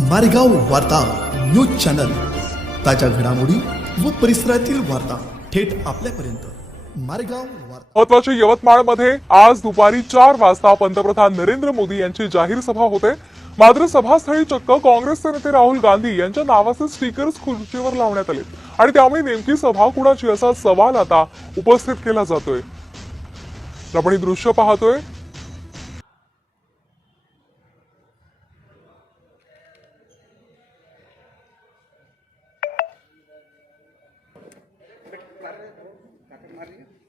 मारेगाव वार्ता news channel. ताज्या घडामोडी व परिसरातील वार्ता थेट आपल्यापर्यंत. मारेगाव वार्ता. यवतमाळमध्ये आज दुपारी चार वाजता पंतप्रधान नरेंद्र मोदी यांची जाहीर सभा होते. मात्र सभास्थळी चक्क काँग्रेसचे नेते राहुल गांधी यांच्या नावाचे स्टिकर्स खुर्चीवर लावण्यात आले. आणि त्यामुळे नेमकी सभा कुणाची असा सवाल आता उपस्थित केला जातोय. आपण ही दृश्य पाहतोय. carga, todo, la.